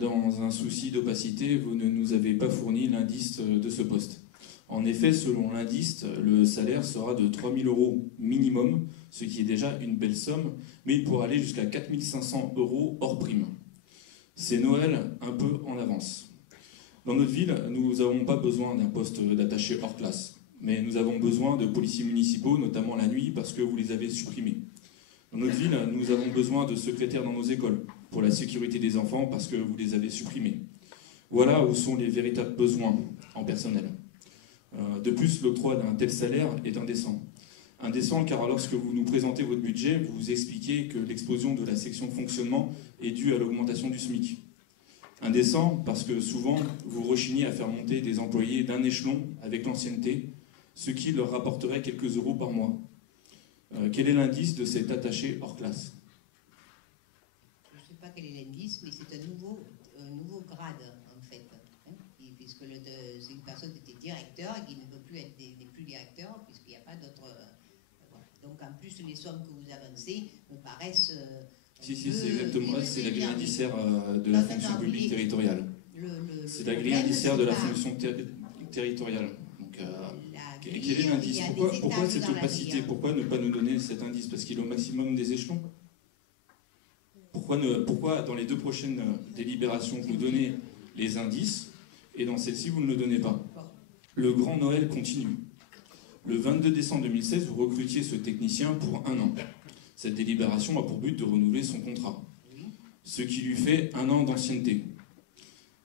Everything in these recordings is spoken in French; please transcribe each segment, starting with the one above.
Dans un souci d'opacité, vous ne nous avez pas fourni l'indice de ce poste. En effet, selon l'indice, le salaire sera de 3 000 € minimum, ce qui est déjà une belle somme, mais il pourra aller jusqu'à 4 500 € hors prime. C'est Noël un peu en avance. Dans notre ville, nous n'avons pas besoin d'un poste d'attaché hors classe, mais nous avons besoin de policiers municipaux, notamment la nuit, parce que vous les avez supprimés. Dans notre ville, nous avons besoin de secrétaires dans nos écoles, pour la sécurité des enfants, parce que vous les avez supprimés. Voilà où sont les véritables besoins en personnel. De plus, l'octroi d'un tel salaire est indécent. Indécent car lorsque vous nous présentez votre budget, vous expliquez que l'explosion de la section fonctionnement est due à l'augmentation du SMIC. Indécent parce que souvent, vous rechignez à faire monter des employés d'un échelon avec l'ancienneté, ce qui leur rapporterait quelques euros par mois. Quel est l'indice de cet attaché hors classe? Je ne sais pas quel est l'indice, mais c'est un nouveau grade, en fait. Hein, puisque c'est une personne qui était directeur et qui ne peut plus être n'est plus directeur, puisqu'il n'y a pas d'autres... voilà. Donc en plus, les sommes que vous avancez me paraissent... Si, c'est exactement, c'est la grille indiciaire de la fonction publique territoriale. C'est la grille indiciaire de la fonction territoriale. Donc, quel est l'indice? Pourquoi cette opacité? Pourquoi ne pas nous donner cet indice? Parce qu'il est au maximum des échelons. Pourquoi dans les 2 prochaines délibérations, vous donnez les indices et dans celle-ci, vous ne le donnez pas? Le grand Noël continue. Le 22 décembre 2016, vous recrutiez ce technicien pour 1 an. Cette délibération a pour but de renouveler son contrat, ce qui lui fait 1 an d'ancienneté.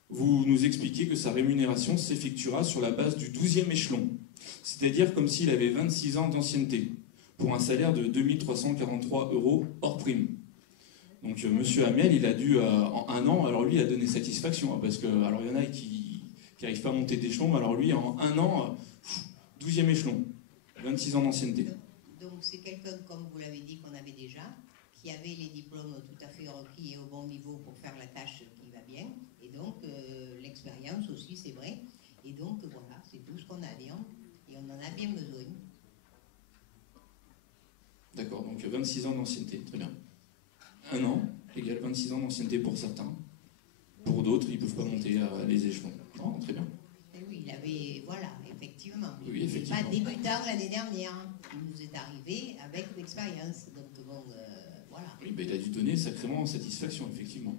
Vous nous expliquez que sa rémunération s'effectuera sur la base du 12e échelon, c'est-à-dire comme s'il avait 26 ans d'ancienneté, pour un salaire de 2 343 € hors prime. Donc monsieur Amiel, il a dû, en 1 an, alors lui, il a donné satisfaction, hein, parce que alors il y en a qui n'arrivent pas à monter d'échelon, mais alors lui, en 1 an, 12e échelon, 26 ans d'ancienneté. Donc c'est quelqu'un, comme vous l'avez dit, qu'on avait déjà, qui avait les diplômes tout à fait requis et au bon niveau pour faire la tâche qui va bien, et donc l'expérience aussi, c'est vrai. Et donc voilà, c'est tout ce qu'on a à dire, et on en a bien besoin. D'accord, donc 26 ans d'ancienneté, très bien. 1 an égale 26 ans d'ancienneté pour certains. Pour d'autres, ils ne peuvent pas monter les échelons. Non, très bien. Et oui, il avait, voilà, effectivement. Oui, Il effectivement. n'était pas débutant l'année dernière. Il nous est arrivé avec l'expérience. Donc bon, voilà. Oui, ben, il a dû donner sacrément satisfaction, effectivement.